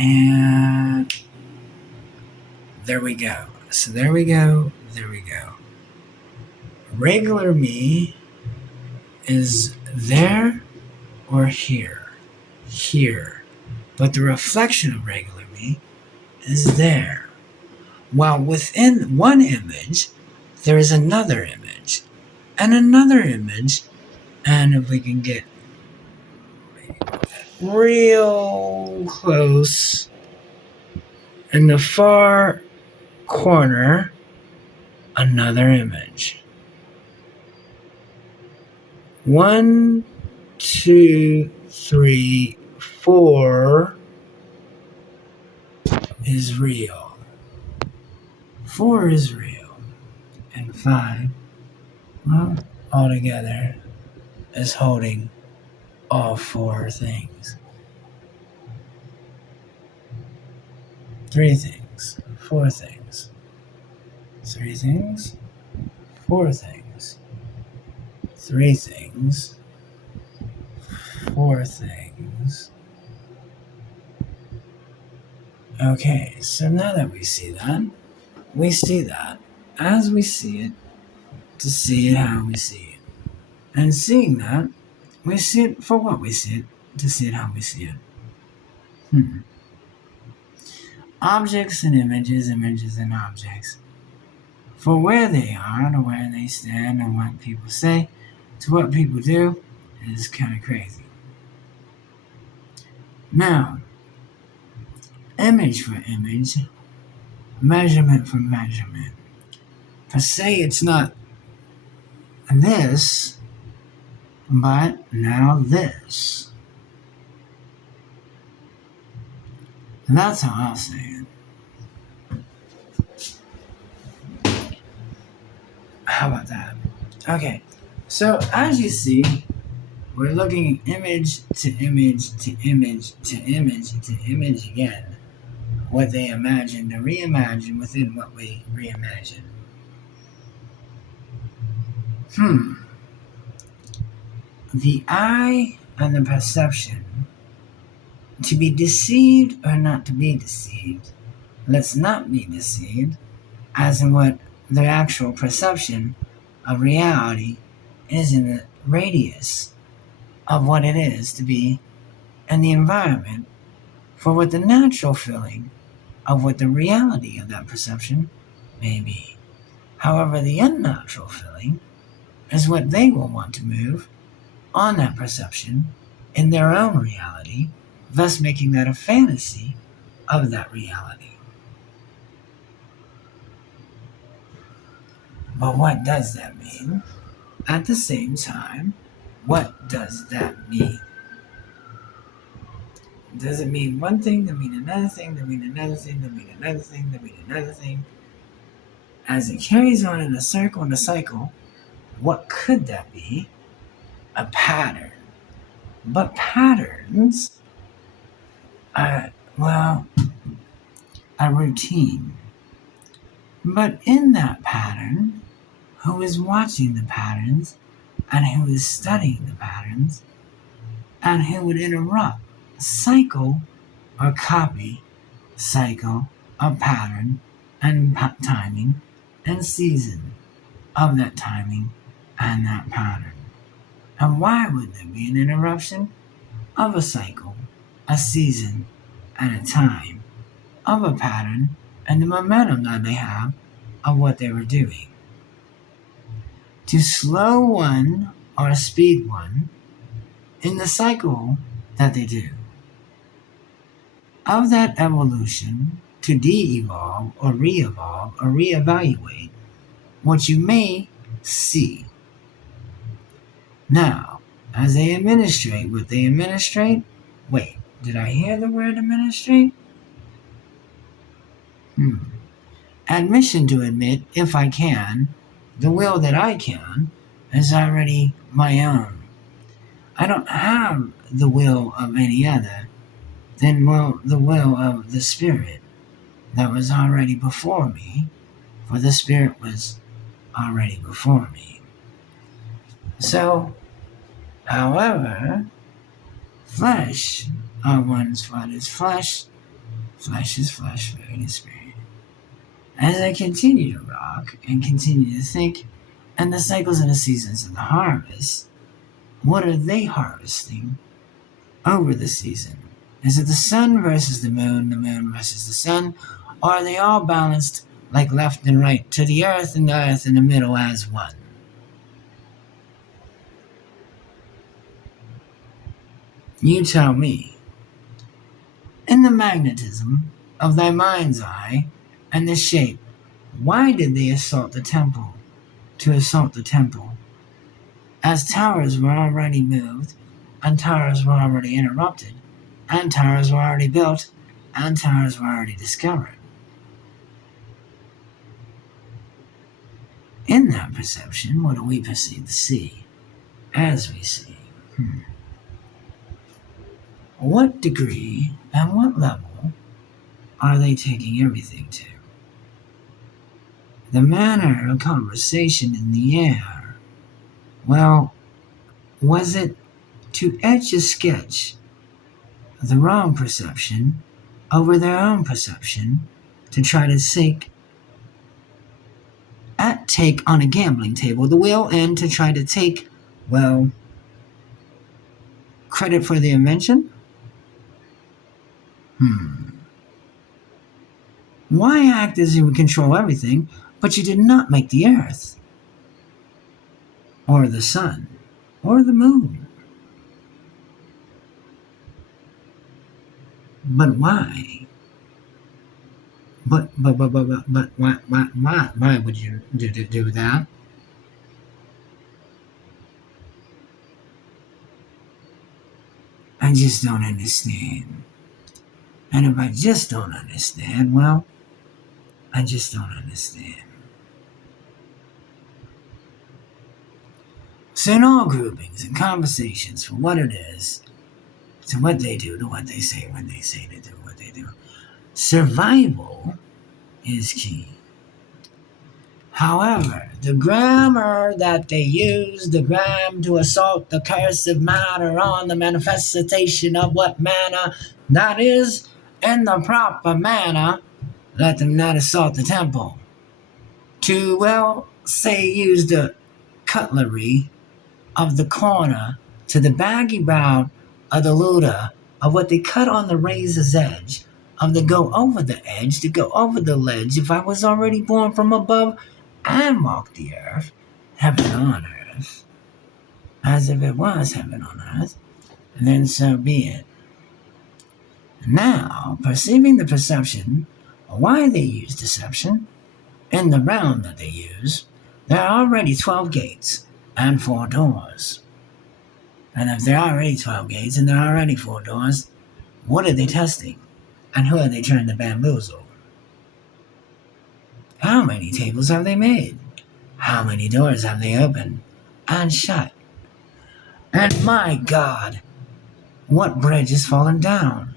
And there we go. So there we go. Regular me is there or here. Here. But the reflection of regular me is there. While within one image, there is another image. And another image. And if we can get real close, in the far corner, another image. 1, 2, 3, 4 is real. 4 is real. And 5, well, altogether is holding all 4 things. 3 things, 4 things. 3 things, 4 things. 3 things, 4 things. Okay, so now that we see that as we see it, to see it how we see it. And seeing that, we see it for what we see it, to see it how we see it. Objects and images and objects. For where they are, to where they stand, and what people say, to what people do, is kind of crazy. Now, image for image, measurement for measurement. To say it's not this, but now this. And that's how I'll say it. How about that? Okay, so as you see, we're looking image to image to image to image to image again. What they imagine to reimagine within what we reimagine. The eye and the perception. To be deceived or not to be deceived. Let's not be deceived, as in what the actual perception of reality is in the radius of what it is to be in the environment for what the natural feeling of what the reality of that perception may be. However, the unnatural feeling is what they will want to move on that perception in their own reality, thus making that a fantasy of that reality. But what does that mean? At the same time, what does that mean? Does it mean one thing, to mean another thing, to mean another thing, to mean another thing, to mean another thing? As it carries on in a circle and a cycle, what could that be? A pattern. But patterns are, well, a routine. But in that pattern, who is watching the patterns and who is studying the patterns and who would interrupt cycle or copy cycle of pattern and timing and season of that timing and that pattern. And why would there be an interruption of a cycle, a season, and a time of a pattern and the momentum that they have of what they were doing? To slow one or speed one in the cycle that they do. Of that evolution, to de-evolve or re-evolve or re-evaluate what you may see. Now, as they administrate what they administrate, wait, did I hear the word administrate? Admission to admit, if I can, the will that I can is already my own. I don't have the will of any other than the will of the Spirit that was already before me, for the Spirit was already before me. So, however, flesh, or one's what is flesh, Flesh is flesh, spirit is spirit. As I continue to rock and continue to think, and the cycles and the seasons of the harvest, what are they harvesting over the season? Is it the sun versus the moon versus the sun, or are they all balanced like left and right to the earth and the earth in the middle as one? You tell me. In the magnetism of thy mind's eye and the shape, why did they assault the temple? To assault the temple. As towers were already moved, and towers were already interrupted, and towers were already built, and towers were already discovered. In that perception, what do we perceive to see? As we see. What degree and what level are they taking everything to? The manner of conversation in the air. Well, was it to etch a sketch the wrong perception over their own perception to try to take on a gambling table the will and to try to take, well, credit for the invention? Why act as you would control everything, but you did not make the earth, or the sun, or the moon? But why? But why would you do that? I just don't understand. And if I just don't understand, well, I just don't understand. So in all groupings and conversations for what it is, to what they do, to what they say when they say to do what they do, survival is key. However, the grammar that they use, the gram to assault the cursive matter on the manifestation of what manner that is in the proper manner, let them not assault the temple. To, well, say, use the cutlery of the corner to the baggy brow of the luda of what they cut on the razor's edge, of the go over the edge, to go over the ledge, if I was already born from above and walked the earth, heaven on earth, as if it was heaven on earth, then so be it. Now, perceiving the perception, why they use deception, in the realm that they use, there are already 12 gates and 4 doors. And if there are already 12 gates and there are already 4 doors, what are they testing? And who are they turning the bamboos over? How many tables have they made? How many doors have they opened and shut? And my God, what bridge is falling down?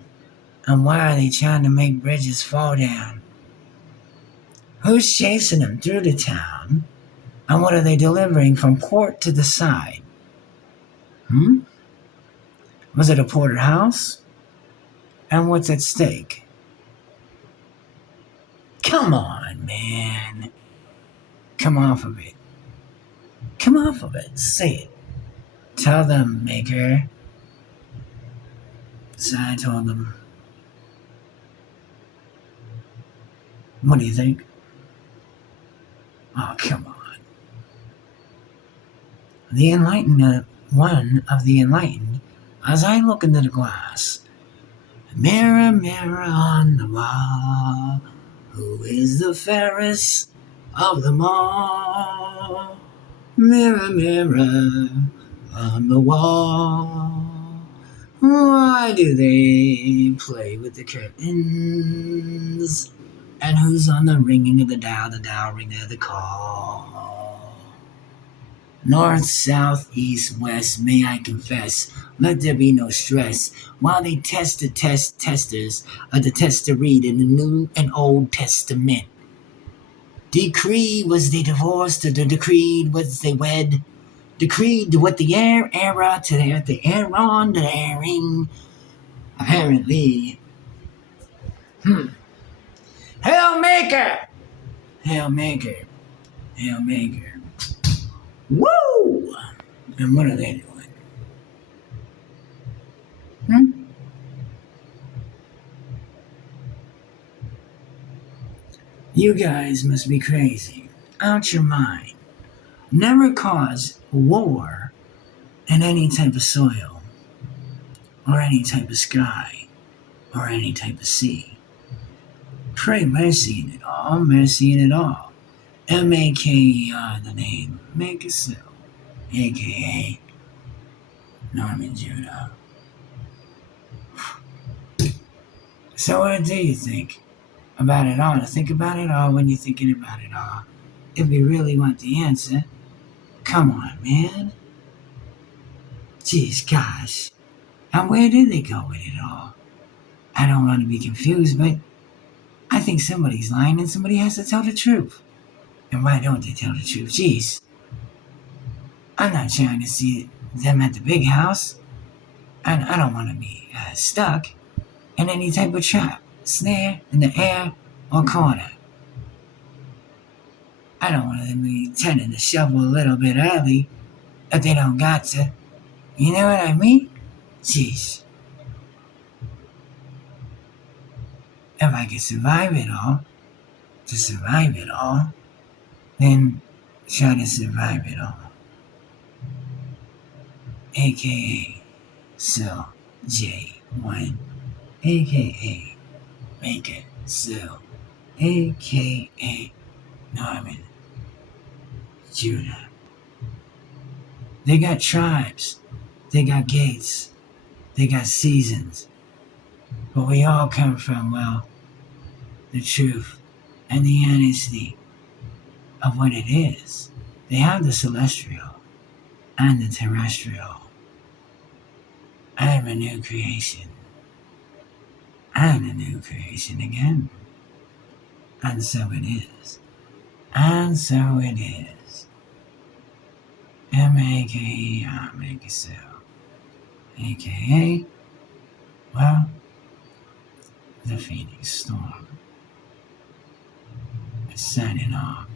And why are they trying to make bridges fall down? Who's chasing them through the town? And what are they delivering from port to the side? Was it a porterhouse? And what's at stake? Come on, man. Come off of it. Come off of it. Say it. Tell them, maker. So I told them. What do you think? Oh, come on. The enlightened, one of the enlightened, as I look into the glass. Mirror, mirror on the wall, who is the fairest of them all? Mirror, mirror on the wall, why do they play with the curtains? And who's on the ringing of the dial ringing of the call? North, south, east, west, may I confess, let there be no stress, while they test the testers of the test to read in the New and Old Testament. Decree was they divorced, or the decreed was they wed, decreed what the era to the air on, the airing, apparently. Hail Maker! Hail Maker. Hail Maker. Woo! And what are they doing? You guys must be crazy. Out your mind. Never cause war in any type of soil, or any type of sky, or any type of sea. Pray mercy in it all, mercy in it all. M-A-K-E-R, the name, Maker Cell, a.k.a. Norman Judah. So what do you think about it all? To think about it all when you're thinking about it all. If you really want the answer, come on, man. Jeez, gosh. And where did they go with it all? I don't want to be confused, but I think somebody's lying and somebody has to tell the truth. And why don't they tell the truth? Jeez. I'm not trying to see them at the big house. And I don't want to be stuck in any type of trap, snare, in the air, or corner. I don't want them to be turning the shovel a little bit early if they don't got to. You know what I mean? Jeez. If I could survive it all, then try to survive it all. AKA Cell J1, AKA Maker Cell, AKA Norman Judah. They got tribes, they got gates, they got seasons, but we all come from, well, the truth and the honesty of what it is. They have the celestial and the terrestrial. I am a new creation. And a new creation again. And so it is. And so it is. M-A-K-E-R, Maker Cell. A.K.A., well, the Phoenix Storm. Signing off.